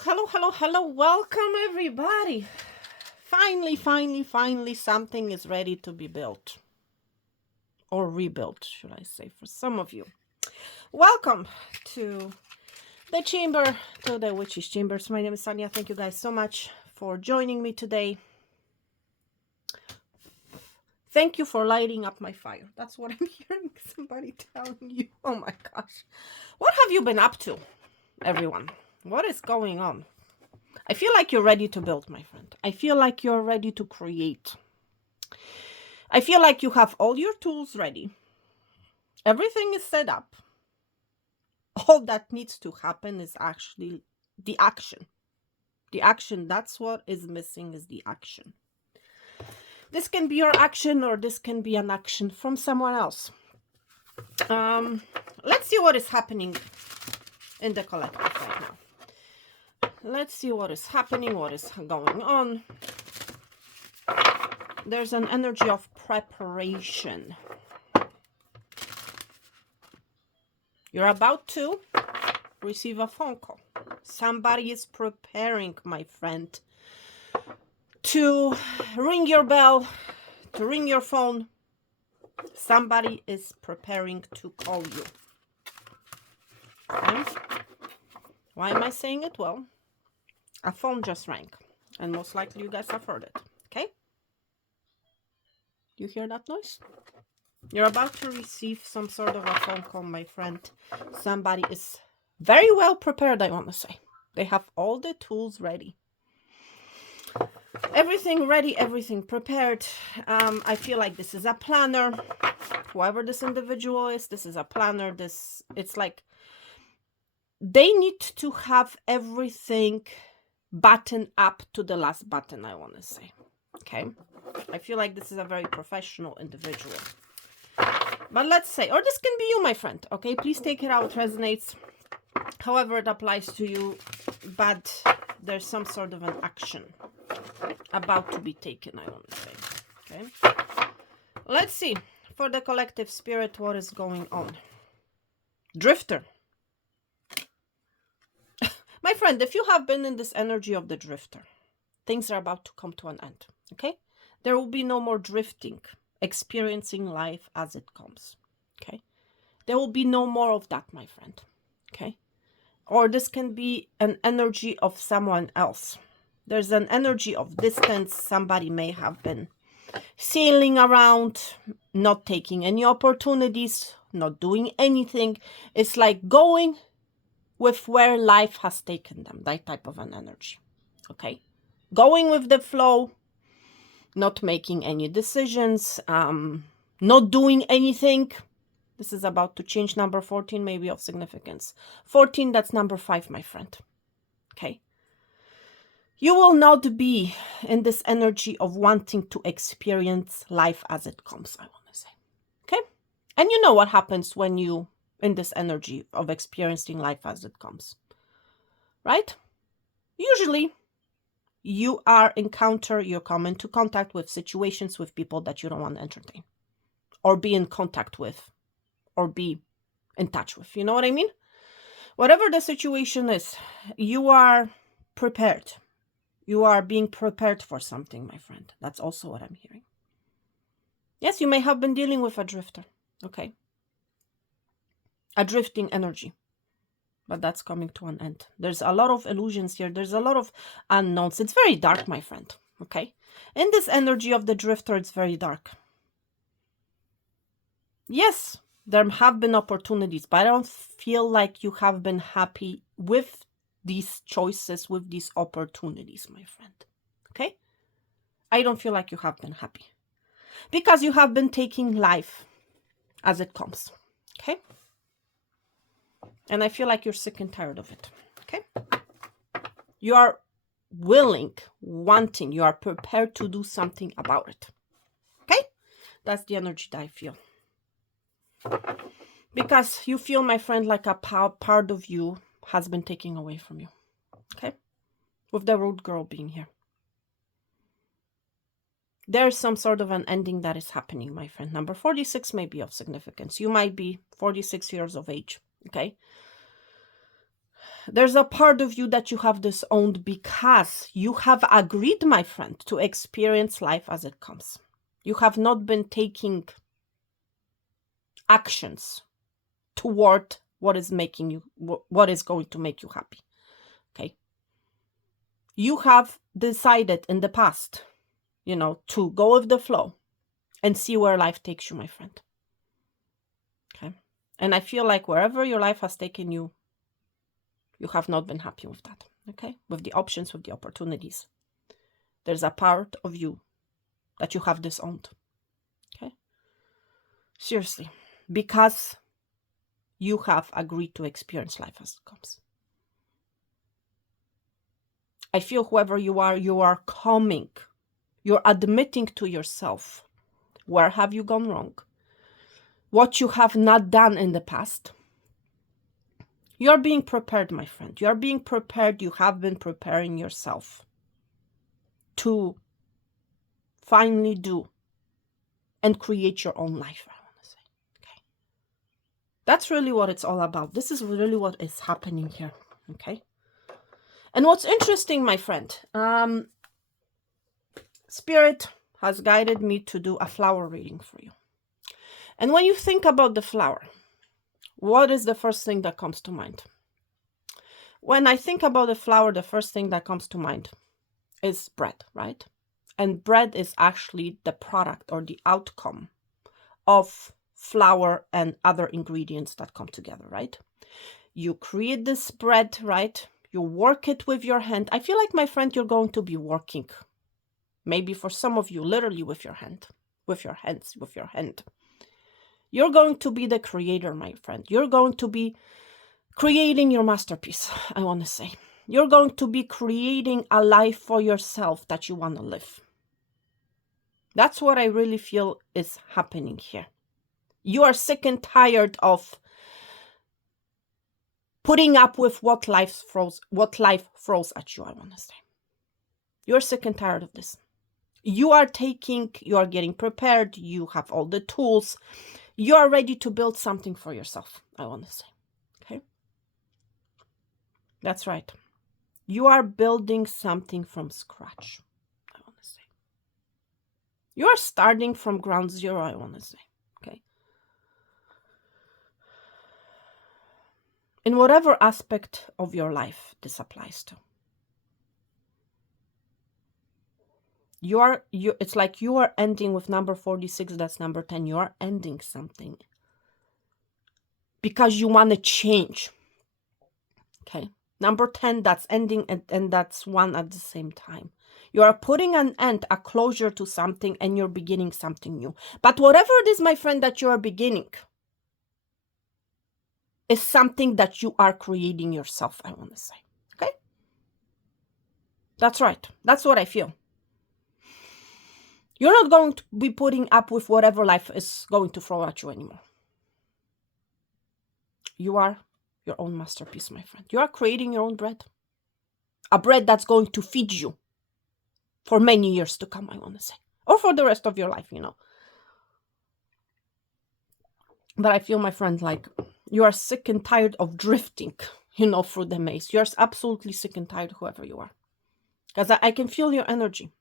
Hello. Welcome, everybody. Finally, something is ready to be built. Or rebuilt, should I say, for some of you. Welcome to the chamber, to the Witch's Chambers. My name is Sonia. Thank you guys so much for joining me today. Thank you for lighting up my fire. That's what I'm hearing somebody telling you. Oh my gosh. What have you been up to, everyone? What is going on? I feel like you're ready to build, my friend. I feel like you're ready to create. I feel like you have all your tools ready. Everything is set up. All that needs to happen is actually the action. The action, that's what is missing, is the action. This can be your action, or this can be an action from someone else. Let's see what is happening in the collective right now. Let's see what is happening, what is going on. There's an energy of preparation. You're about to receive a phone call. Somebody is preparing, my friend, to ring your bell, to ring your phone. Somebody is preparing to call you. Okay? Why am I saying it? Well, a phone just rang, and most likely you guys have heard it. Okay? You hear that noise? You're about to receive some sort of a phone call, my friend. Somebody is very well prepared, I want to say. They have all the tools ready. Everything ready, everything prepared. I feel like this is a planner. Whoever this individual is, this is a planner. It's like they need to have everything buttoned up to the last button, I want to say. Okay? I feel like this is a very professional individual. But let's say, or this can be you, my friend. Okay? Please take it how it resonates. However it applies to you. But there's some sort of an action about to be taken, I want to say. Okay? Let's see. For the collective spirit, what is going on? Drifter. My friend, if you have been in this energy of the drifter, things are about to come to an end. Okay? There will be no more drifting, experiencing life as it comes. Okay? There will be no more of that, my friend. Okay? Or this can be an energy of someone else. There's an energy of distance. Somebody may have been sailing around, not taking any opportunities, not doing anything. It's like going with where life has taken them, that type of an energy. Okay? Going with the flow, not making any decisions, not doing anything. This is about to change. Number 14 may be of significance. 14, that's number 5, my friend. Okay? You will not be in this energy of wanting to experience life as it comes, I want to say. Okay? And you know what happens when you in this energy of experiencing life as it comes. Right? Usually, you come into contact with situations, with people that you don't want to entertain. Or be in contact with. Or be in touch with. You know what I mean? Whatever the situation is, you are prepared. You are being prepared for something, my friend. That's also what I'm hearing. Yes, you may have been dealing with a drifter. Okay. A drifting energy. But that's coming to an end. There's a lot of illusions here. There's a lot of unknowns. It's very dark, my friend. Okay. In this energy of the drifter, it's very dark. Yes, there have been opportunities, but I don't feel like you have been happy with these choices, with these opportunities, my friend. Okay? I don't feel like you have been happy. Because you have been taking life as it comes. Okay? And I feel like you're sick and tired of it. Okay? You are willing, wanting, you are prepared to do something about it. Okay? That's the energy that I feel. Because you feel, my friend, like a part of you has been taken away from you. Okay? With the road girl being here. There's some sort of an ending that is happening, my friend. Number 46 may be of significance. You might be 46 years of age. Okay? There's a part of you that you have disowned because you have agreed, my friend, to experience life as it comes. You have not been taking actions toward what is making you, what is going to make you happy. Okay. You have decided in the past, to go with the flow and see where life takes you, my friend. Okay. And I feel like wherever your life has taken you, you have not been happy with that. Okay. With the options, with the opportunities. There's a part of you that you have disowned. Okay. Seriously. Because you have agreed to experience life as it comes. I feel whoever you are coming. You're admitting to yourself. Where have you gone wrong? What you have not done in the past. You're being prepared, my friend. You're being prepared. You have been preparing yourself to finally do and create your own life, I want to say. Okay. That's really what it's all about. This is really what is happening here. Okay. And what's interesting, my friend, Spirit has guided me to do a flower reading for you. And when you think about the flower, what is the first thing that comes to mind? When I think about the flower, the first thing that comes to mind is bread, right? And bread is actually the product or the outcome of flour and other ingredients that come together, right? You create this bread, right? You work it with your hand. I feel like, my friend, you're going to be working. Maybe for some of you, literally with your hand, with your hands, with your hand. You're going to be the creator, my friend. You're going to be creating your masterpiece, I want to say. You're going to be creating a life for yourself that you want to live. That's what I really feel is happening here. You are sick and tired of putting up with what life throws at you, I want to say. You're sick and tired of this. You are getting prepared. You have all the tools. You are ready to build something for yourself, I want to say. Okay? That's right. You are building something from scratch, I want to say. You are starting from ground zero, I want to say. Okay? In whatever aspect of your life this applies to. It's like you are ending with number 46, that's number 10. You are ending something because you want to change. Okay. Number 10, that's ending and that's one at the same time. You are putting an end, a closure to something, and you're beginning something new. But whatever it is, my friend, that you are beginning is something that you are creating yourself, I want to say. Okay? That's right. That's what I feel. You're not going to be putting up with whatever life is going to throw at you anymore. You are your own masterpiece, my friend. You are creating your own bread. A bread that's going to feed you for many years to come, I want to say. Or for the rest of your life, But I feel, my friend, like you are sick and tired of drifting, through the maze. You're absolutely sick and tired, whoever you are. Because I can feel your energy.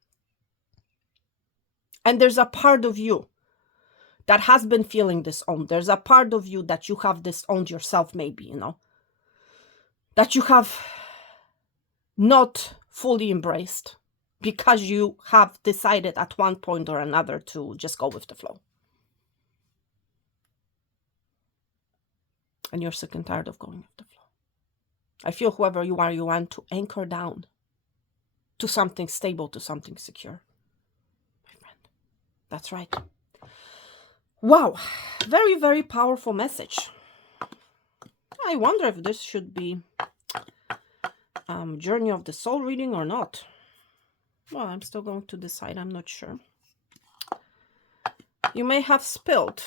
And there's a part of you that has been feeling disowned. There's a part of you that you have disowned yourself, maybe, that you have not fully embraced because you have decided at one point or another to just go with the flow. And you're sick and tired of going with the flow. I feel whoever you are, you want to anchor down to something stable, to something secure. My friend, that's right. Wow, very, very powerful message. I wonder if this should be Journey of the Soul reading or not. Well, I'm still going to decide. I'm not sure. You may have spilled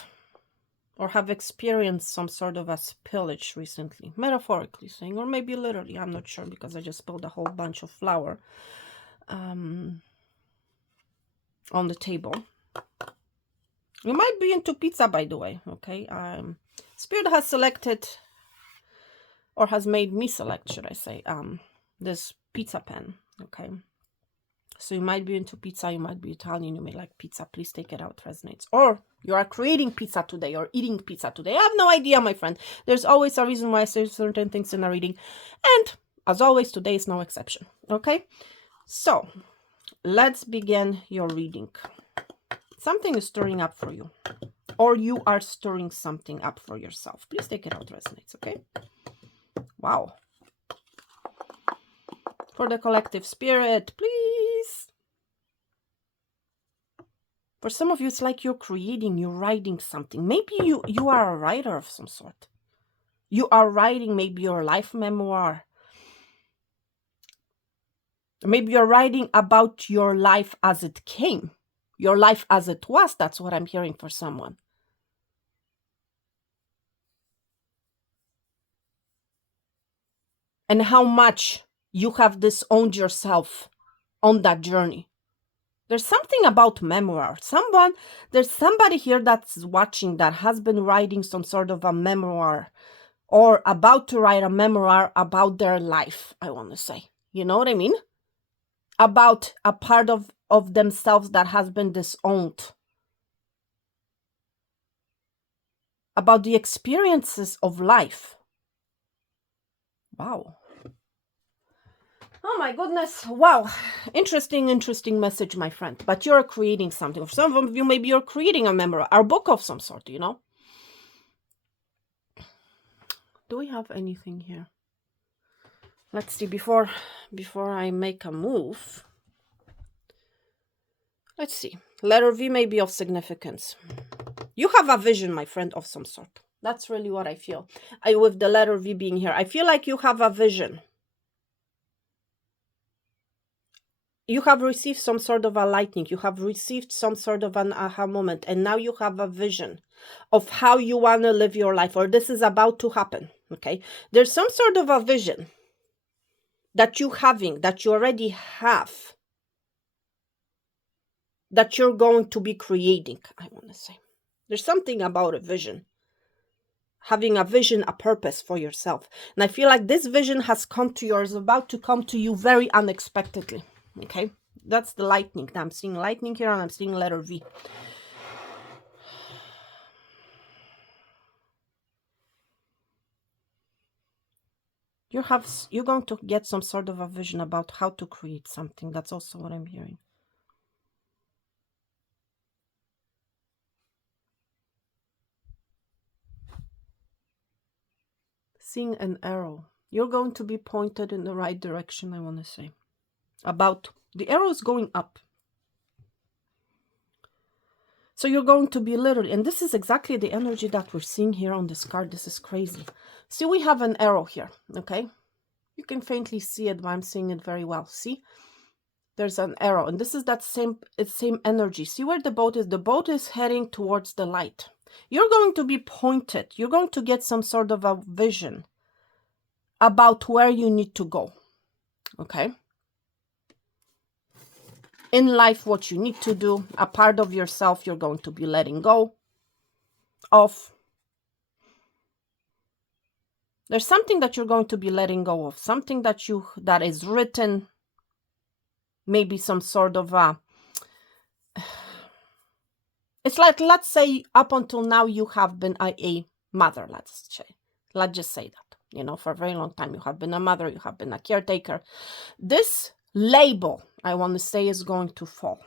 or have experienced some sort of a spillage recently, metaphorically saying, or maybe literally. I'm not sure because I just spilled a whole bunch of flour on the table. You might be into pizza, by the way, okay? Spirit has selected or has made me select, should I say, this pizza pen. Okay. So you might be into pizza, you might be Italian, you may like pizza. Please take it out, resonates. Or you are creating pizza today or eating pizza today. I have no idea, my friend. There's always a reason why I say certain things in a reading. And as always, today is no exception. Okay? So let's begin your reading. Something is stirring up for you. Or you are stirring something up for yourself. Please take it out, resonates. Okay? Wow. For the collective spirit, please. For some of you, it's like you're creating, you're writing something. Maybe you are a writer of some sort. You are writing maybe your life memoir. Maybe you're writing about your life as it came. Your life as it was. That's what I'm hearing for someone. And how much you have disowned yourself on that journey. There's something about memoir. There's somebody here that's watching that has been writing some sort of a memoir or about to write a memoir about their life, I want to say. You know what I mean? About a part of themselves that has been disowned. About the experiences of life. Wow. Oh my goodness. Wow. Interesting message, my friend. But you're creating something. For some of you, maybe you're creating a memoir, a book of some sort, you know? Do we have anything here? Let's see, before I make a move. Let's see. Letter V may be of significance. You have a vision, my friend, of some sort. That's really what I feel. With the letter V being here, I feel like you have a vision. You have received some sort of a lightning. You have received some sort of an aha moment. And now you have a vision of how you want to live your life. Or this is about to happen. Okay. There's some sort of a vision that you already have. That you're going to be creating, I want to say. There's something about a vision. Having a vision, a purpose for yourself. And I feel like this vision has come to you or is about to come to you very unexpectedly. Okay, that's the lightning. I'm seeing lightning here and I'm seeing letter V. You're going to get some sort of a vision about how to create something. That's also what I'm hearing. Seeing an arrow. You're going to be pointed in the right direction, I want to say. The arrow is going up. So you're going to be literally, and this is exactly the energy that we're seeing here on this card. This is crazy. See, we have an arrow here, okay? You can faintly see it, but I'm seeing it very well. See? There's an arrow, and this is that same energy. See where the boat is? The boat is heading towards the light. You're going to be pointed. You're going to get some sort of a vision about where you need to go, okay? In life, what you need to do, a part of yourself you're going to be letting go of. There's something that you're going to be letting go of, something that is written, maybe some sort of it's like, let's say up until now you have been a mother, let's just say that, you know, for a very long time you have been a mother, you have been a caretaker. This label, I want to say, is going to fall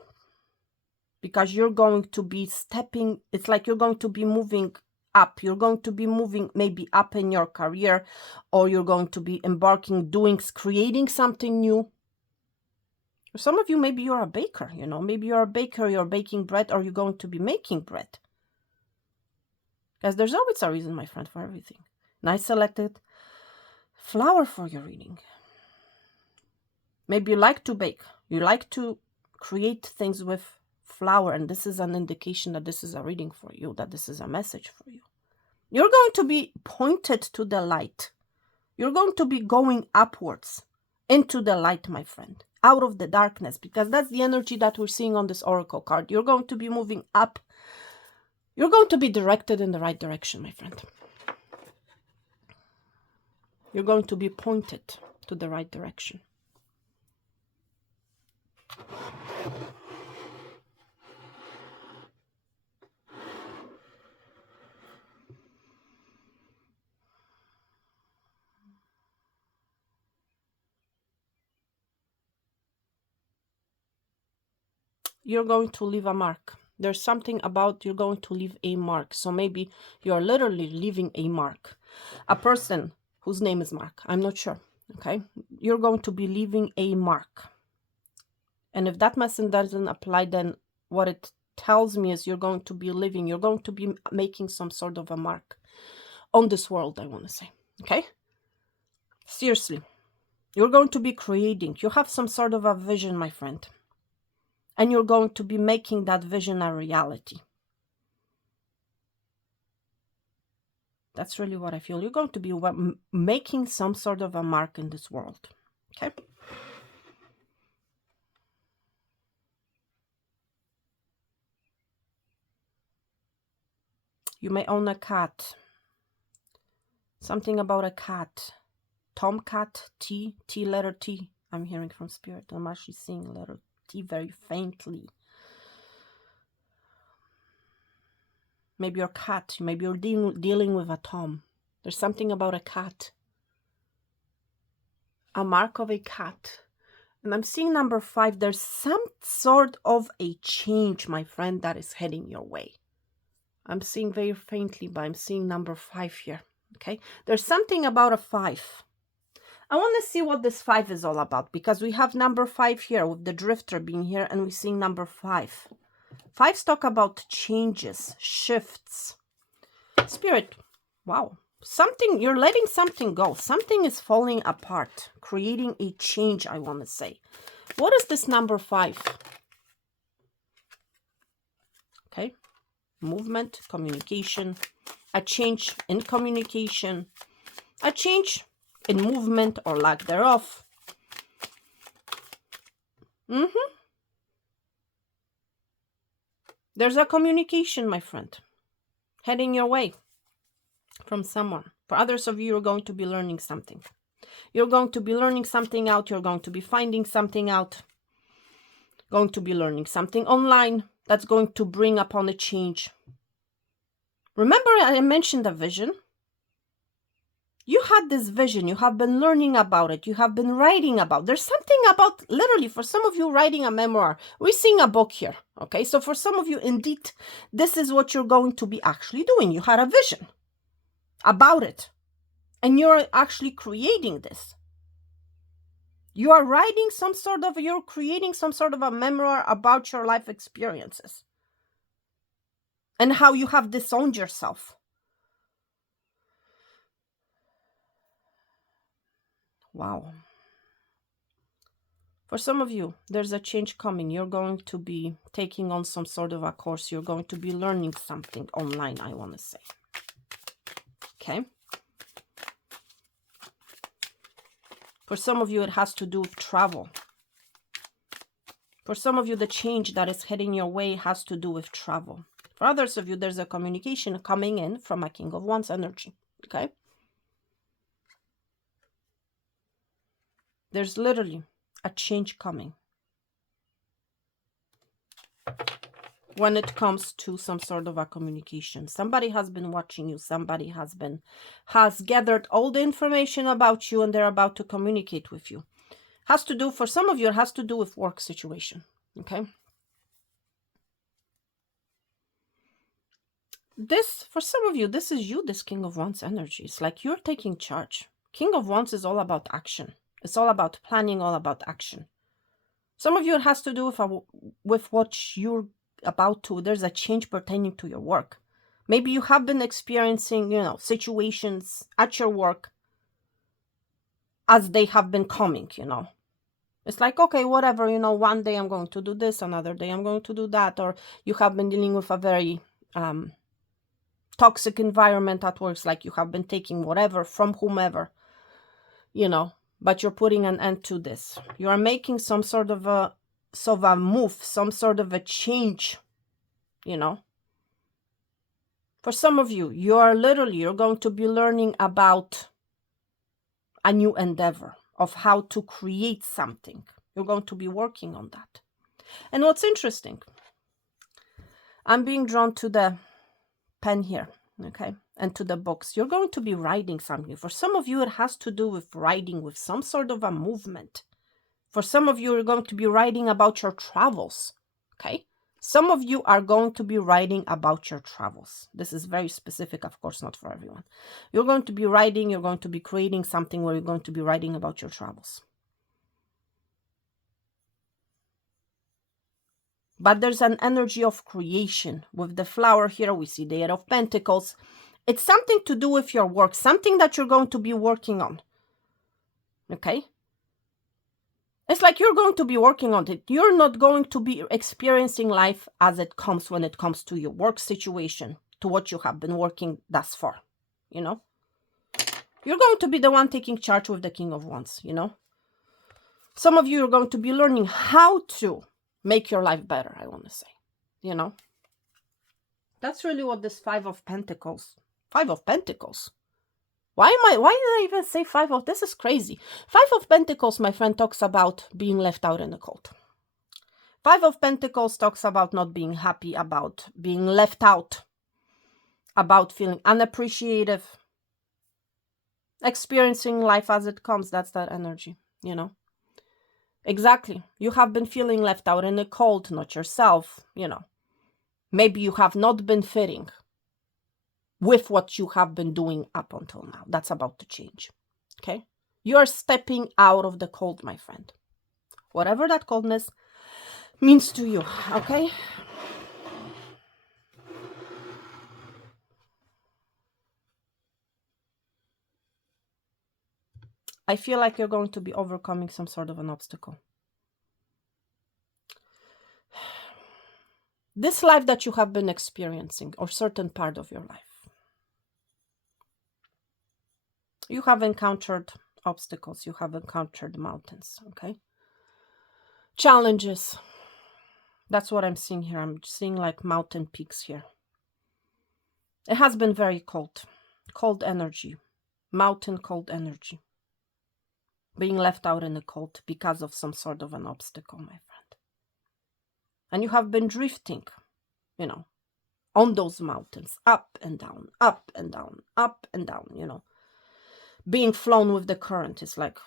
because you're going to be stepping. It's like you're going to be moving up. You're going to be moving maybe up in your career, or you're going to be creating something new. For some of you, maybe you're a baker, you know, maybe you're a baker, you're baking bread, or you're going to be making bread. Because there's always a reason, my friend, for everything. And I selected flower for your reading. Maybe you like to bake. You like to create things with flour. And this is an indication that this is a reading for you, that this is a message for you. You're going to be pointed to the light. You're going to be going upwards into the light, my friend, out of the darkness, because that's the energy that we're seeing on this oracle card. You're going to be moving up. You're going to be directed in the right direction, my friend. You're going to be pointed to the right direction. You're going to leave a mark. There's something about you're going to leave a mark. So maybe you're literally leaving a mark. A person whose name is Mark. I'm not sure. Okay. You're going to be leaving a mark. And if that message doesn't apply, then what it tells me is you're going to be living, you're going to be making some sort of a mark on this world, I want to say. Okay. Seriously. You're going to be creating. You have some sort of a vision, my friend. And you're going to be making that vision a reality. That's really what I feel. You're going to be making some sort of a mark in this world. Okay? You may own a cat. Something about a cat. Tomcat, T letter T. I'm hearing from Spirit. I'm actually seeing letter T very faintly. Maybe your cat. Maybe you're dealing with a Tom. There's something about a cat. A mark of a cat. And I'm seeing number 5. There's some sort of a change, my friend, that is heading your way. I'm seeing very faintly, but I'm seeing number 5 here. Okay. There's something about a 5. I want to see what this 5 is all about, because we have number 5 here with the drifter being here, and we're seeing number 5. 5s talk about changes, shifts. Spirit, wow. Something, you're letting something go. Something is falling apart, creating a change, I want to say. What is this number 5? Okay. Movement, communication, a change in communication, a change in movement or lack thereof. There's a communication, my friend, heading your way from someone. For others of you, you're going to be learning something. You're going to be learning something out. You're going to be finding something out. Going to be learning something online that's going to bring upon a change. Remember, I mentioned a vision. You had this vision. You have been learning about it. You have been writing about. There's something about, literally, for some of you, writing a memoir. We're seeing a book here. Okay, so for some of you, indeed, this is what you're going to be actually doing. You had a vision about it. And you're actually creating this. You are writing some sort of, you're creating some sort of a memoir about your life experiences. And how you have disowned yourself. Wow. For some of you, there's a change coming. You're going to be taking on some sort of a course. You're going to be learning something online, I want to say. Okay. For some of you, it has to do with travel. For some of you, the change that is heading your way has to do with travel. For others of you, there's a communication coming in from a King of Wands energy. Okay. There's literally a change coming when it comes to some sort of a communication. Somebody has been watching you. Somebody has gathered all the information about you, and they're about to communicate with you. Has to do, for some of you, it has to do with work situation. Okay. This, for some of you, this is you, this King of Wands energy. It's like you're taking charge. King of Wands is all about action. It's all about planning, all about action. Some of you, it has to do with what you're about to. There's a change pertaining to your work. Maybe you have been experiencing, situations at your work as they have been coming, It's like, okay, whatever, one day I'm going to do this, another day I'm going to do that. Or you have been dealing with a very toxic environment at work. It's like you have been taking whatever from whomever, but you're putting an end to this. You are making some sort of a move, some sort of a change, For some of you, you're going to be learning about a new endeavor of how to create something. You're going to be working on that. And what's interesting, I'm being drawn to the pen here, okay, and to the books. You're going to be writing something. For some of you, it has to do with writing, with some sort of a movement. For some of you, you're going to be writing about your travels, okay? Some of you are going to be writing about your travels. This is very specific, of course, not for everyone. You're going to be writing, you're going to be creating something where you're going to be writing about your travels. But there's an energy of creation. With the flower here, we see the Eight of Pentacles. It's something to do with your work, something that you're going to be working on, okay? It's like you're going to be working on it. You're not going to be experiencing life as it comes when it comes to your work situation, to what you have been working thus far, you know? You're going to be the one taking charge with the King of Wands, you know? Some of you are going to be learning how to make your life better, I want to say, you know? That's really what this Five of Pentacles. Why did I even say this is crazy. Five of Pentacles, my friend, talks about being left out in the cold. Five of Pentacles talks about not being happy, about being left out, about feeling unappreciative, experiencing life as it comes. That's that energy, you know. Exactly. You have been feeling left out in the cold, not yourself, you know. Maybe you have not been fitting with what you have been doing up until now. That's about to change, okay? You are stepping out of the cold, my friend. Whatever that coldness means to you, okay? I feel like you're going to be overcoming some sort of an obstacle. This life that you have been experiencing, or certain part of your life, you have encountered obstacles, you have encountered mountains, okay? Challenges. That's what I'm seeing here. I'm seeing like mountain peaks here. It has been very cold. Cold energy. Mountain cold energy. Being left out in the cold because of some sort of an obstacle, my friend. And you have been drifting, you know, on those mountains, up and down, up and down, up and down, you know. Being flown with the current is like,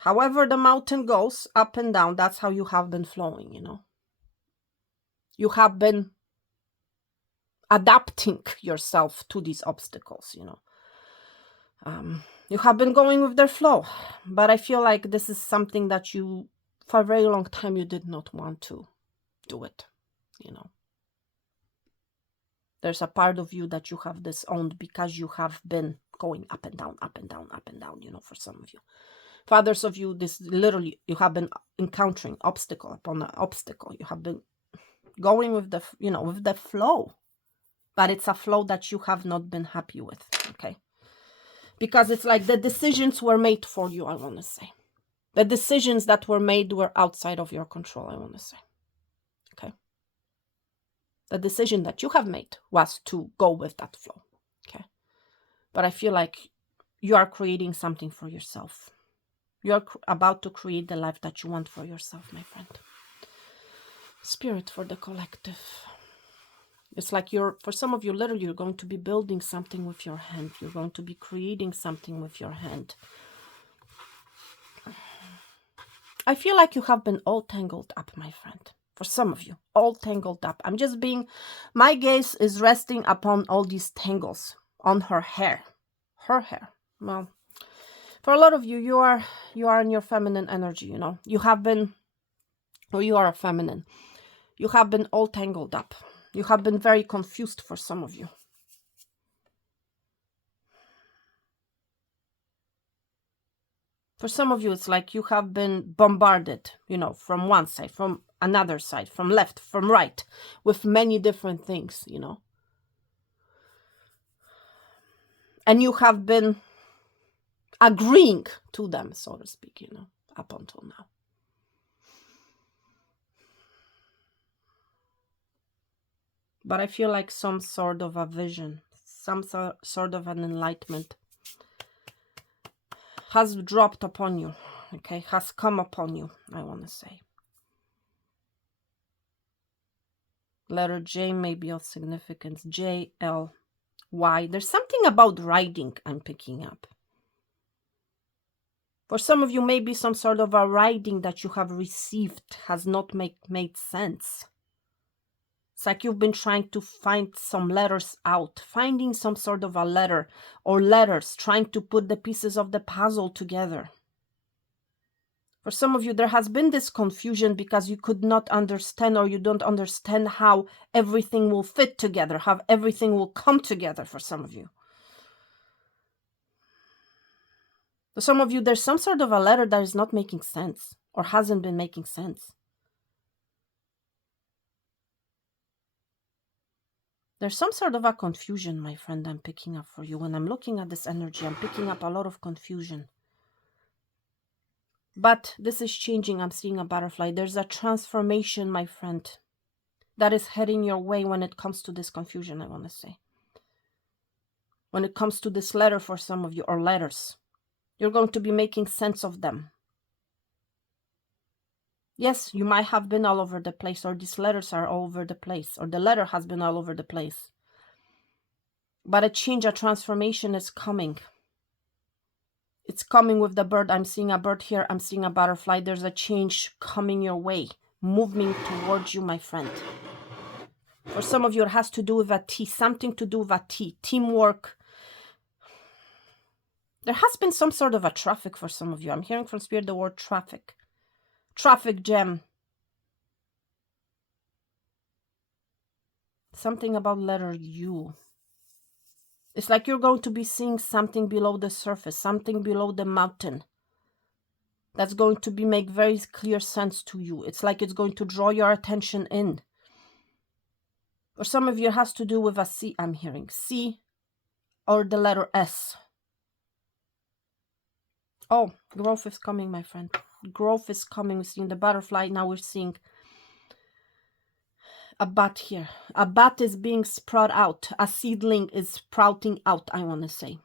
however the mountain goes, up and down, that's how you have been flowing, you know. You have been adapting yourself to these obstacles, you know. You have been going with their flow, but I feel like this is something that you, for a very long time, you did not want to do it, you know. There's a part of you that you have disowned because you have been going up and down, up and down, up and down, you know, for some of you. For others of you, this literally, you have been encountering obstacle upon obstacle. You have been going with the, you know, with the flow, but it's a flow that you have not been happy with, okay? Because it's like the decisions were made for you, I want to say. The decisions that were made were outside of your control, I want to say. Okay? The decision that you have made was to go with that flow. Okay? But I feel like you are creating something for yourself. You are about to create the life that you want for yourself, my friend. Spirit for the collective. It's like for some of you, literally, you're going to be building something with your hand. You're going to be creating something with your hand. I feel like you have been all tangled up, my friend. For some of you, all tangled up. My gaze is resting upon all these tangles on her hair. Her hair. Well, for a lot of you, you are in your feminine energy, you know. You have been, or you are a feminine. You have been all tangled up. You have been very confused for some of you. For some of you, it's like you have been bombarded, you know, from one side, from another side, from left, from right, with many different things, you know. And you have been agreeing to them, so to speak, you know, up until now. But I feel like some sort of a vision, some sort of an enlightenment has dropped upon you, okay, has come upon you, I want to say. Letter J may be of significance. J, L, Y. There's something about writing I'm picking up. For some of you, maybe some sort of a writing that you have received has not made sense. It's like you've been trying to find some letters out, finding some sort of a letter or letters, trying to put the pieces of the puzzle together. For some of you, there has been this confusion because you could not understand, or you don't understand how everything will fit together, how everything will come together for some of you. For some of you, there's some sort of a letter that is not making sense or hasn't been making sense. There's some sort of a confusion, my friend, I'm picking up for you. When I'm looking at this energy, I'm picking up a lot of confusion. But this is changing. I'm seeing a butterfly. There's a transformation, my friend, that is heading your way when it comes to this confusion, I want to say. When it comes to this letter for some of you, or letters, you're going to be making sense of them. Yes, you might have been all over the place, or these letters are all over the place, or the letter has been all over the place. But a change, a transformation is coming. It's coming with the bird. I'm seeing a bird here. I'm seeing a butterfly. There's a change coming your way, moving towards you, my friend. For some of you, it has to do with a T, something to do with a T, teamwork. There has been some sort of a traffic for some of you. I'm hearing from Spirit the word traffic. Traffic jam. Something about letter U. It's like you're going to be seeing something below the surface, something below the mountain. That's going to make very clear sense to you. It's like it's going to draw your attention in. For some of you, it has to do with a C, I'm hearing. C or the letter S. Oh, growth is coming, my friend. Growth is coming. We're seeing the butterfly. Now we're seeing a bud here. A bud is being sprout out. A seedling is sprouting out, I want to say.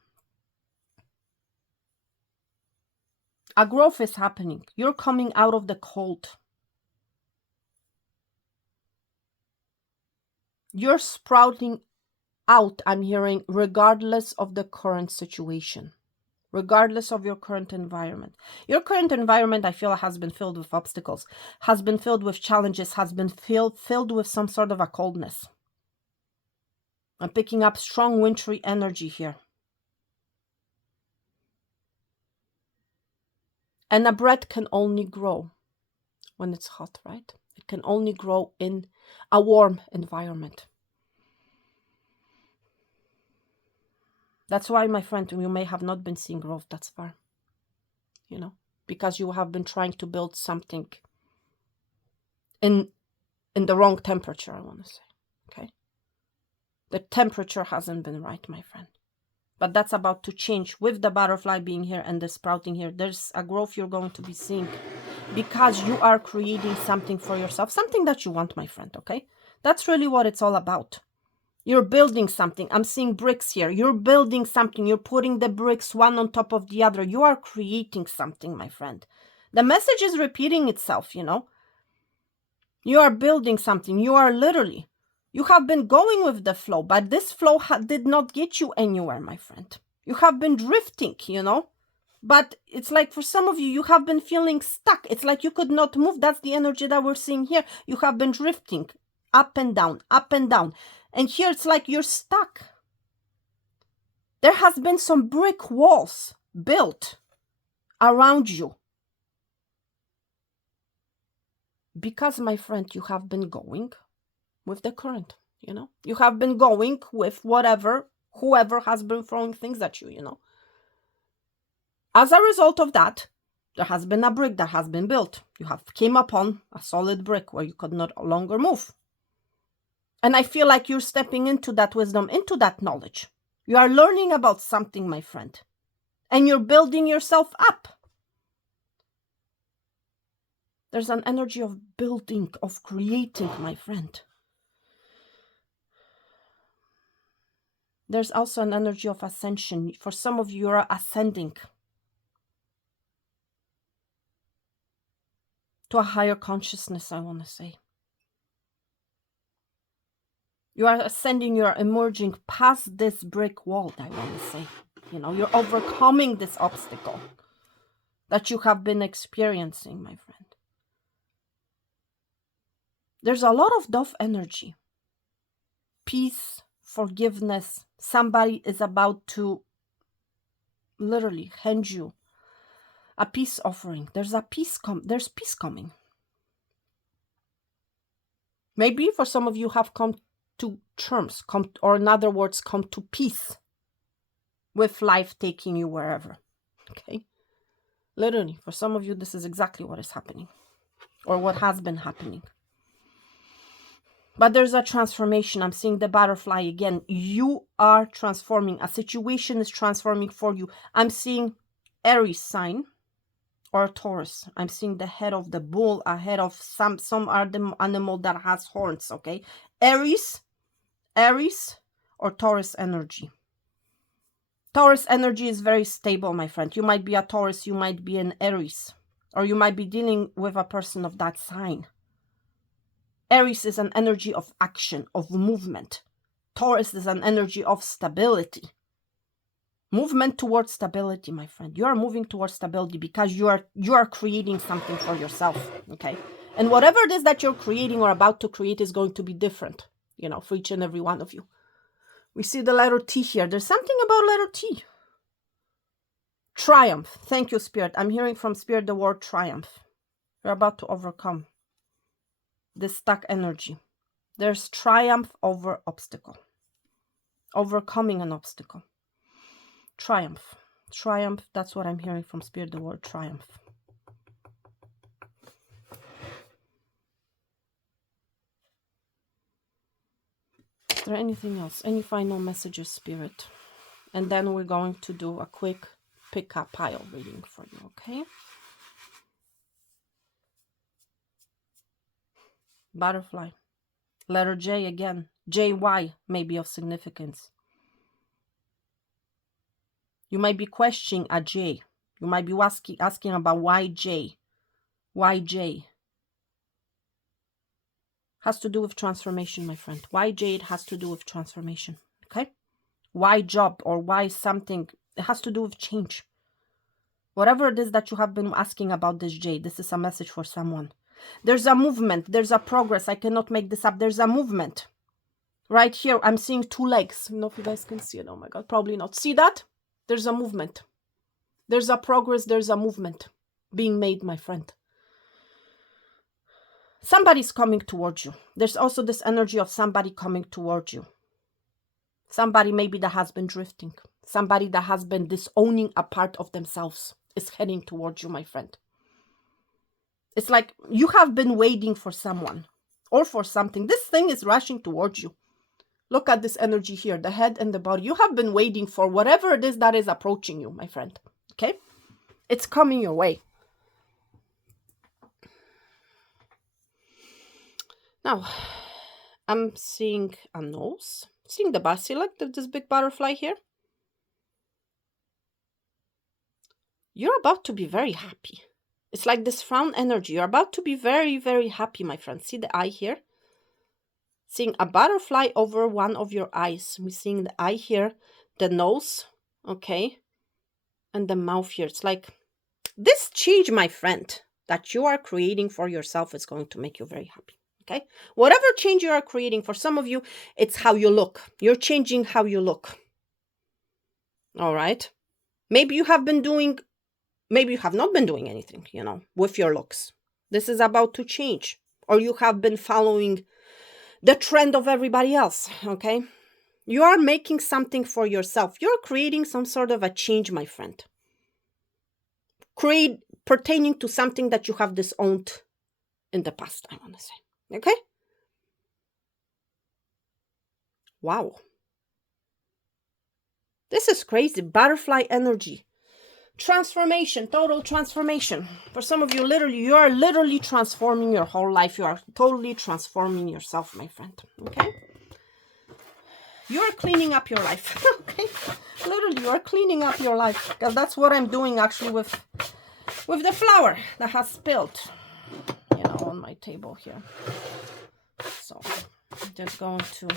A growth is happening. You're coming out of the cold. You're sprouting out, I'm hearing, regardless of the current situation. Regardless of your current environment. Your current environment, I feel, has been filled with obstacles, has been filled with challenges, has been filled with some sort of a coldness. I'm picking up strong wintry energy here. And a bread can only grow when it's hot, right? It can only grow in a warm environment. That's why, my friend, you may have not been seeing growth that far. You know, because you have been trying to build something in the wrong temperature, I want to say. Okay? The temperature hasn't been right, my friend. But that's about to change with the butterfly being here and the sprouting here. There's a growth you're going to be seeing because you are creating something for yourself, something that you want, my friend, okay? That's really what it's all about. You're building something. I'm seeing bricks here. You're building something. You're putting the bricks one on top of the other. You are creating something, my friend. The message is repeating itself, you know. You are building something. You are literally, you have been going with the flow, but this flow did not get you anywhere, my friend. You have been drifting, you know. But it's like for some of you, you have been feeling stuck. It's like you could not move. That's the energy that we're seeing here. You have been drifting up and down, up and down. And here it's like you're stuck. There has been some brick walls built around you. Because, my friend, you have been going with the current, you know. You have been going with whoever has been throwing things at you, you know. As a result of that, there has been a brick that has been built. You have came upon a solid brick where you could not longer move. And I feel like you're stepping into that wisdom, into that knowledge. You are learning about something, my friend. And you're building yourself up. There's an energy of building, of creating, my friend. There's also an energy of ascension. For some of you, you're ascending. to a higher consciousness, I want to say. You are ascending, you're emerging past this brick wall, I want to say. You know, you're overcoming this obstacle that you have been experiencing, my friend. There's a lot of dove energy. Peace, forgiveness. Somebody is about to literally hand you a peace offering. There's peace coming. Maybe for some of you have come to terms, or in other words, come to peace with life taking you wherever. Okay? Literally, for some of you, this is exactly what is happening, or what has been happening. But there's a transformation. I'm seeing the butterfly again. You are transforming. A situation is transforming for you. I'm seeing Aries sign or Taurus. I'm seeing the head of the bull ahead of some other animal that has horns, okay? Aries or Taurus energy. Taurus energy is very stable, my friend. You might be a Taurus, you might be an Aries, or you might be dealing with a person of that sign. Aries is an energy of action, of movement. Taurus is an energy of stability. Movement towards stability, my friend. You are moving towards stability because you are creating something for yourself, okay? And whatever it is that you're creating or about to create is going to be different, you know, for each and every one of you. We see the letter T here. There's something about letter T. Triumph. Thank you, Spirit. I'm hearing from Spirit the word triumph. You're about to overcome this stuck energy. There's triumph over obstacle. Overcoming an obstacle. Triumph. Triumph. That's what I'm hearing from Spirit, the word triumph. Is there anything else? Any final messages, Spirit? And then we're going to do a quick pick-up pile reading for you, okay? Butterfly. Letter J again. JY may be of significance. You might be questioning a J. You might be asking about why J. Why J? Has to do with transformation, my friend. Why J? It has to do with transformation, okay? Why job or why something? It has to do with change. Whatever it is that you have been asking about this J, this is a message for someone. There's a movement. There's a progress. I cannot make this up. There's a movement. Right here, I'm seeing two legs. I don't know if you guys can see it. Oh my God, probably not. See that? There's a movement. There's a progress. There's a movement being made, my friend. Somebody's coming towards you. There's also this energy of somebody coming towards you. Somebody maybe that has been drifting. Somebody that has been disowning a part of themselves is heading towards you, my friend. It's like you have been waiting for someone or for something. This thing is rushing towards you. Look at this energy here, the head and the body. You have been waiting for whatever it is that is approaching you, my friend. Okay? It's coming your way. Now, I'm seeing a nose. Seeing the basilisk, this big butterfly here. You're about to be very happy. It's like this frown energy. You're about to be very, very happy, my friend. See the eye here? Seeing a butterfly over one of your eyes. We're seeing the eye here, the nose, okay? And the mouth here. It's like this change, my friend, that you are creating for yourself is going to make you very happy, okay? Whatever change you are creating, for some of you, it's how you look. You're changing how you look. All right? Maybe you have been doing, maybe you have not been doing anything, you know, with your looks. This is about to change. Or you have been following the trend of everybody else, okay? You are making something for yourself. You're creating some sort of a change, my friend. Pertaining to something that you have disowned in the past, I want to say, okay? Wow. This is crazy. Butterfly energy. Transformation, total transformation. For some of you, you are literally transforming your whole life. You are totally transforming yourself, my friend. Okay? You are cleaning up your life. Okay? Literally, you are cleaning up your life. Because that's what I'm doing actually with the flower that has spilled. now on my table here. So I'm just going to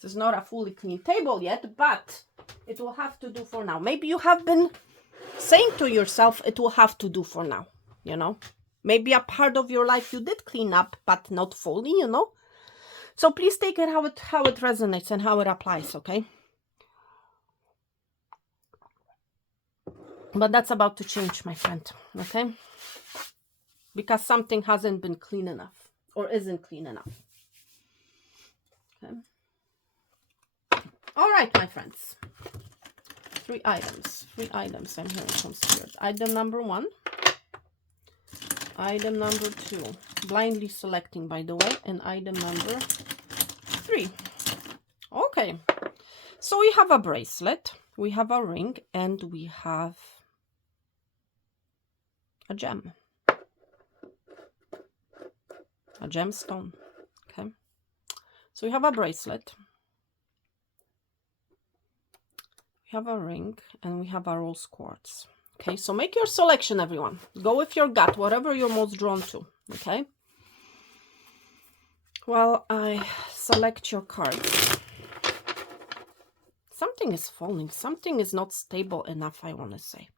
this is not a fully clean table yet, but it will have to do for now. Maybe you have been saying to yourself, it will have to do for now, you know. Maybe a part of your life you did clean up, but not fully, you know. So please take it how it resonates and how it applies, okay? But that's about to change, my friend, okay? Because something hasn't been clean enough or isn't clean enough. Okay. All right, my friends. 3 items. 3 items I'm hearing from Spirit. Item number 1. Item number 2. Blindly selecting, by the way. And item number 3. Okay. So we have a bracelet. We have a ring. And we have a gem. A gemstone. Okay. So we have a bracelet. We have a ring, and we have a rose quartz. Okay, so make your selection, everyone. Go with your gut, whatever you're most drawn to. Okay. Well, I select your cards. Something is falling. Something is not stable enough, I want to say.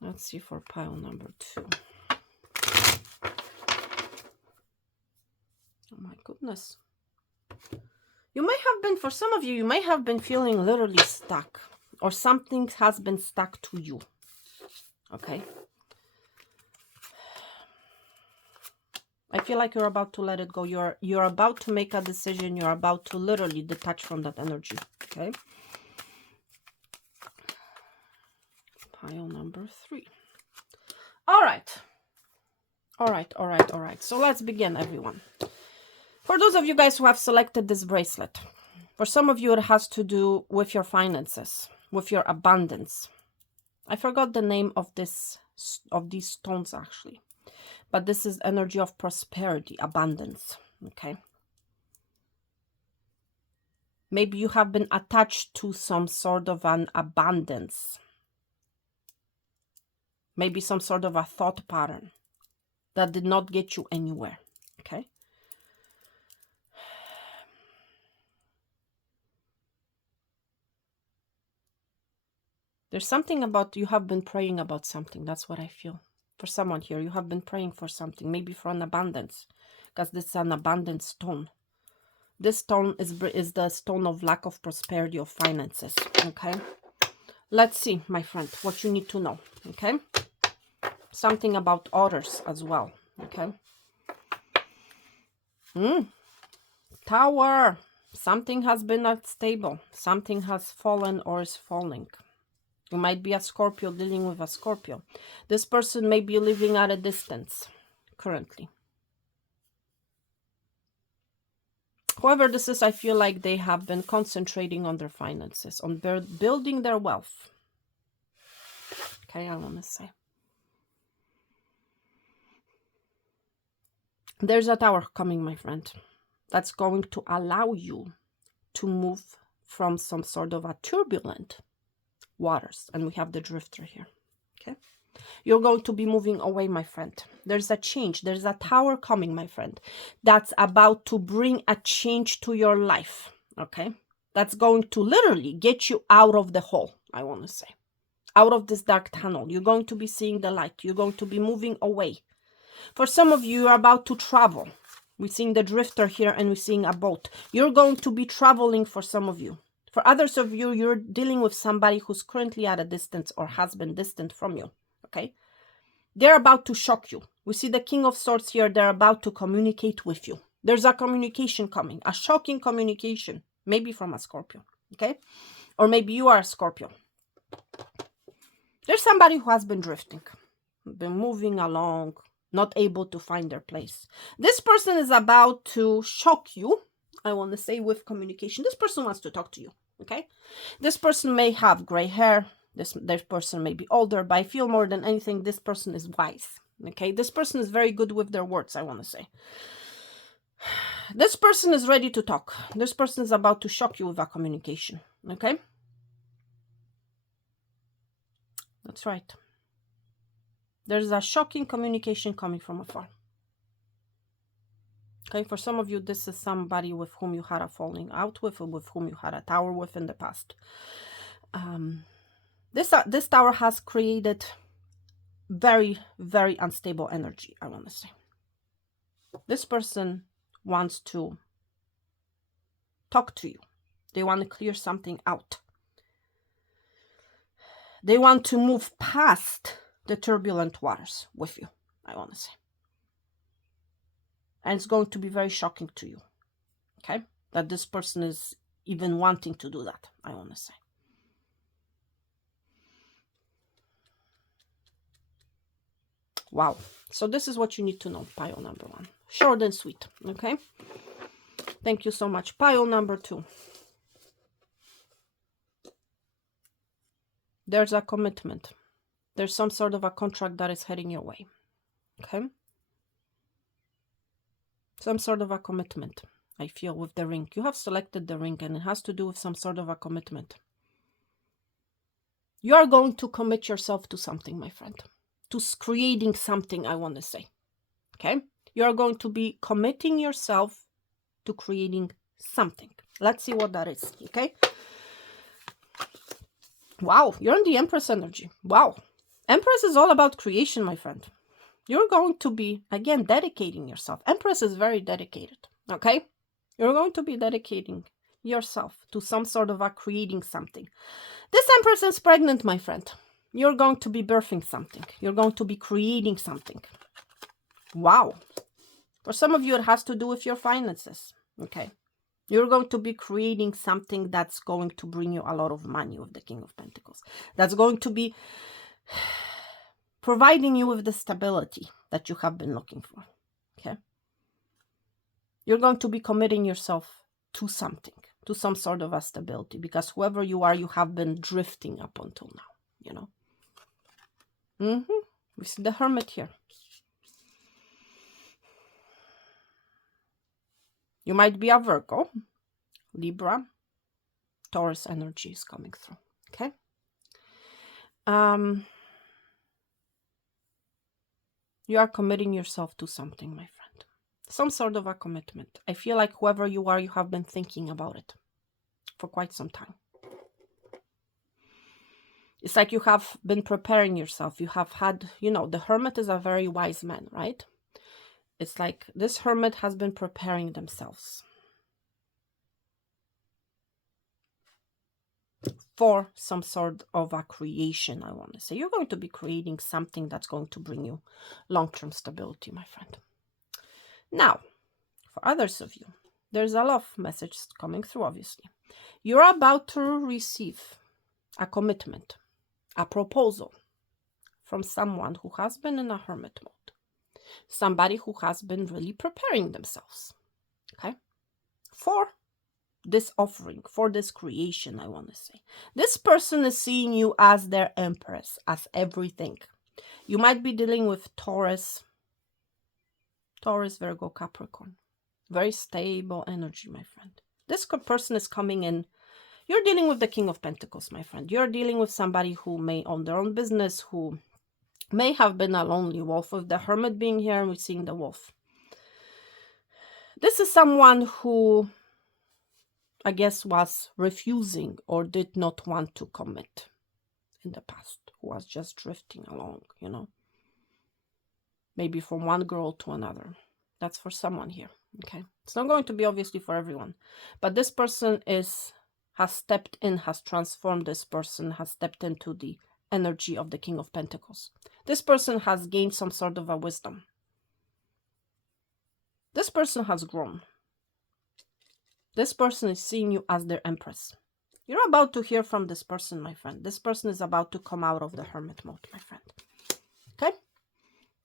Let's see for pile number 2. Oh my goodness. You may have been, for some of you, you may have been feeling literally stuck. Or something has been stuck to you. Okay. I feel like you're about to let it go. You're about to make a decision. You're about to literally detach from that energy. Okay. Pile number 3. All right. All right, all right, all right. So let's begin, everyone. For those of you guys who have selected this bracelet, for some of you it has to do with your finances, with your abundance. I forgot the name of these stones actually, but this is energy of prosperity, abundance. Okay. Maybe you have been attached to some sort of an abundance. Maybe some sort of a thought pattern that did not get you anywhere. Okay. There's something about you have been praying about something. That's what I feel. For someone here, you have been praying for something, maybe for an abundance, because this is an abundant stone. This stone is the stone of lack of prosperity of finances. Okay. Let's see, my friend, what you need to know. Okay. Something about others as well. Okay. Tower. Something has been unstable. Something has fallen or is falling. You might be a Scorpio dealing with a Scorpio. This person may be living at a distance currently. Whoever this is, I feel like they have been concentrating on their finances, on building their wealth. Okay, I want to say. There's a tower coming, my friend, that's going to allow you to move from some sort of a turbulent waters. And we have the drifter here. Okay. You're going to be moving away, my friend. There's a change. There's a tower coming, my friend, that's about to bring a change to your life. Okay. That's going to literally get you out of the hole, I want to say. Out of this dark tunnel. You're going to be seeing the light. You're going to be moving away. For some of you, you're about to travel. We're seeing the drifter here and we're seeing a boat. You're going to be traveling for some of you. For others of you, you're dealing with somebody who's currently at a distance or has been distant from you. Okay. They're about to shock you. We see the King of Swords here. They're about to communicate with you. There's a communication coming, a shocking communication, maybe from a Scorpio. Okay. Or maybe you are a Scorpio. There's somebody who has been drifting, been moving along, not able to find their place. This person is about to shock you I want to say, with communication. This person wants to talk to you, okay? This person may have gray hair. This person may be older, but I feel more than anything, this person is wise, okay? This person is very good with their words, I want to say. This person is ready to talk. This person is about to shock you with a communication, okay? That's right. There's a shocking communication coming from afar. Okay, for some of you, this is somebody with whom you had a falling out with, or with whom you had a tower with in the past. This tower has created very, very unstable energy, I want to say. This person wants to talk to you. They want to clear something out. They want to move past the turbulent waters with you, I want to say. And it's going to be very shocking to you, okay? That this person is even wanting to do that, I want to say. Wow. So this is what you need to know, pile number 1. Short and sweet, okay? Thank you so much. Pile number 2. There's a commitment. There's some sort of a contract that is heading your way, okay? Some sort of a commitment, I feel, with the ring. You have selected the ring, and it has to do with some sort of a commitment. You are going to commit yourself to something, my friend. To creating something, I want to say. Okay? You are going to be committing yourself to creating something. Let's see what that is, okay? Wow, you're in the Empress energy. Wow. Empress is all about creation, my friend. You're going to be, again, dedicating yourself. Empress is very dedicated, okay? You're going to be dedicating yourself to some sort of a creating something. This Empress is pregnant, my friend. You're going to be birthing something. You're going to be creating something. Wow. For some of you, it has to do with your finances, okay? You're going to be creating something that's going to bring you a lot of money with the King of Pentacles. That's going to be providing you with the stability that you have been looking for, okay? You're going to be committing yourself to something, to some sort of a stability, because whoever you are, you have been drifting up until now, you know? We see the Hermit here. You might be a Virgo, Libra, Taurus energy is coming through, okay? You are committing yourself to something, my friend. Some sort of a commitment. I feel like whoever you are, you have been thinking about it for quite some time. It's like you have been preparing yourself. You have had, you know, the Hermit is a very wise man, right? It's like this Hermit has been preparing themselves for some sort of a creation, I want to say. You're going to be creating something that's going to bring you long-term stability, my friend. Now, for others of you, there's a love message coming through, obviously. You're about to receive a commitment, a proposal from someone who has been in a hermit mode. Somebody who has been really preparing themselves, okay, for this offering, for this creation, I want to say. This person is seeing you as their empress, as everything. You might be dealing with Taurus, Virgo, Capricorn. Very stable energy, my friend. This person is coming in. You're dealing with the King of Pentacles, my friend. You're dealing with somebody who may own their own business, who may have been a lonely wolf, with the Hermit being here and we're seeing the wolf. This is someone who, I guess, was refusing or did not want to commit in the past, who was just drifting along, you know, maybe from one girl to another. That's for someone here, okay? It's not going to be obviously for everyone, but this person has stepped in, has transformed this person, has stepped into the energy of the King of Pentacles. This person has gained some sort of a wisdom. This person has grown. This person is seeing you as their empress. You're about to hear from this person, my friend. This person is about to come out of the hermit mode, my friend. Okay?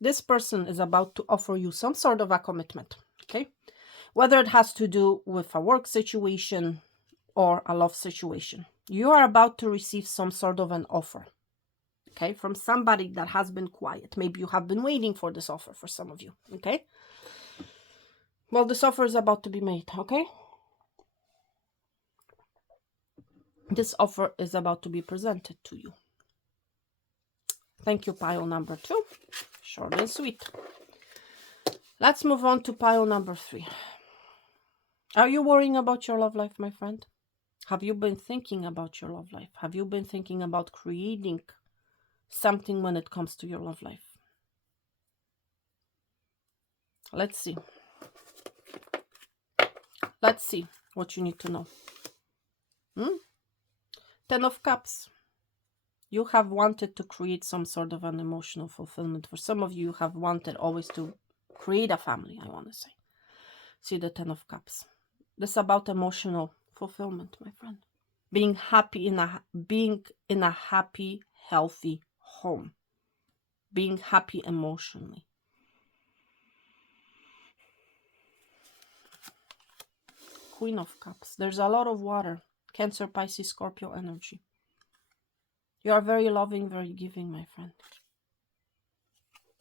This person is about to offer you some sort of a commitment. Okay? Whether it has to do with a work situation or a love situation. You are about to receive some sort of an offer, okay, from somebody that has been quiet. Maybe you have been waiting for this offer for some of you, okay? Well, this offer is about to be made, okay? This offer is about to be presented to you. Thank you, pile number 2. Short and sweet. Let's move on to pile number 3. Are you worrying about your love life, my friend? Have you been thinking about your love life? Have you been thinking about creating something when it comes to your love life? Let's see. Let's see what you need to know. 10 of Cups. You have wanted to create some sort of an emotional fulfillment. For some of you, you have wanted always to create a family, I want to say. See the 10 of Cups. This is about emotional fulfillment, my friend. Being happy being in a happy, healthy home. Being happy emotionally. Queen of Cups. There's a lot of water. Cancer, Pisces, Scorpio energy. You are very loving, very giving, my friend.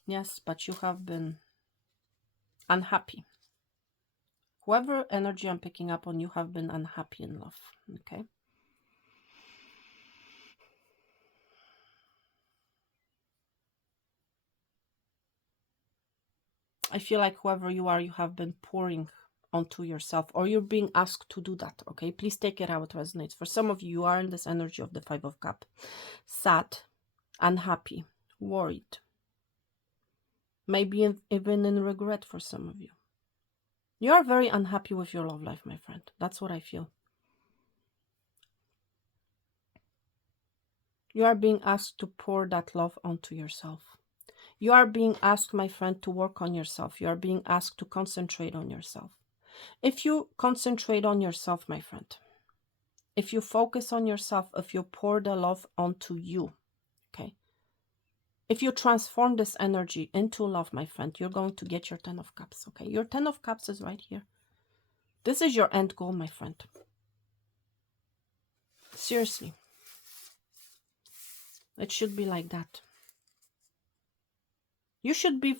Yes, but you have been unhappy. Whoever energy I'm picking up on, you have been unhappy in love, okay? I feel like whoever you are, you have been pouring onto yourself, or you're being asked to do that, okay? Please take it how it resonates. For some of you, you are in this energy of the 5 of Cups. Sad, unhappy, worried. Maybe even in regret for some of you. You are very unhappy with your love life, my friend. That's what I feel. You are being asked to pour that love onto yourself. You are being asked, my friend, to work on yourself. You are being asked to concentrate on yourself. If you concentrate on yourself, my friend, if you focus on yourself, if you pour the love onto you, okay? If you transform this energy into love, my friend, you're going to get your 10 of Cups, okay? Your 10 of Cups is right here. This is your end goal, my friend. Seriously. It should be like that. You should be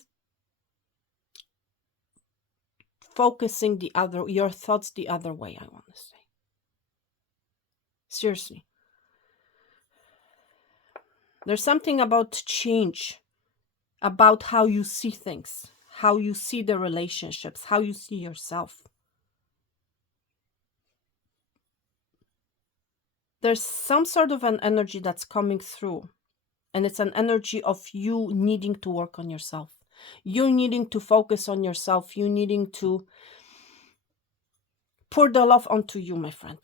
focusing your thoughts the other way, I want to say. Seriously. There's something about change, about how you see things, how you see the relationships, how you see yourself. There's some sort of an energy that's coming through, and it's an energy of you needing to work on yourself. You needing to focus on yourself. You needing to pour the love onto you, my friend.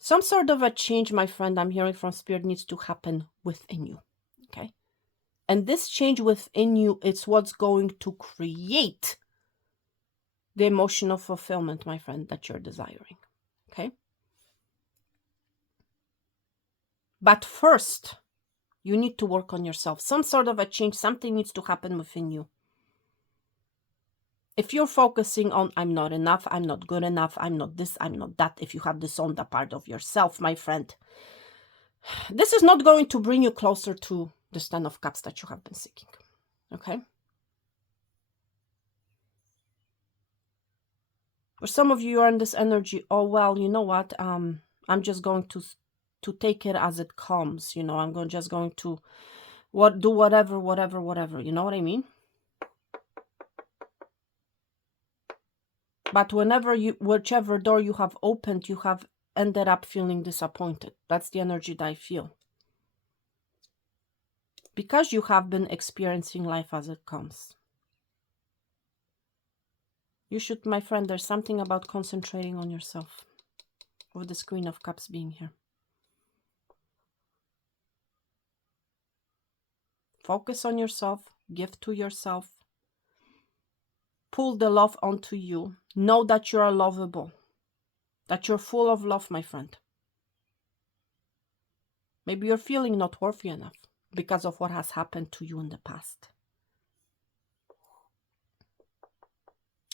Some sort of a change, my friend, I'm hearing from Spirit, needs to happen within you, okay? And this change within you, it's what's going to create the emotional fulfillment, my friend, that you're desiring, okay? But first, you need to work on yourself. Some sort of a change, something needs to happen within you. If you're focusing on, I'm not enough, I'm not good enough, I'm not this, I'm not that, if you have disowned a part of yourself, my friend, this is not going to bring you closer to the 10 of Cups that you have been seeking, okay? For some of you, you are in this energy, oh, well, you know what, I'm just going to take it as it comes, you know, I'm just going to do whatever, you know what I mean? But whichever door you have opened, you have ended up feeling disappointed. That's the energy that I feel. Because you have been experiencing life as it comes. You should, my friend, there's something about concentrating on yourself. With the Queen of Cups being here. Focus on yourself. Give to yourself. Pull the love onto you. Know that you are lovable. That you're full of love, my friend. Maybe you're feeling not worthy enough because of what has happened to you in the past.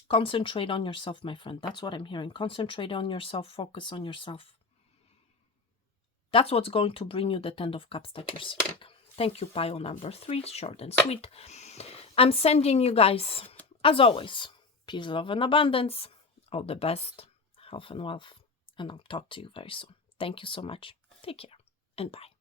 Concentrate on yourself, my friend. That's what I'm hearing. Concentrate on yourself. Focus on yourself. That's what's going to bring you the 10 of Cups that you're seeking. Thank you, pile number 3. Short and sweet. I'm sending you guys, as always, peace, love, and abundance. All the best, health and wealth. And I'll talk to you very soon. Thank you so much. Take care and bye.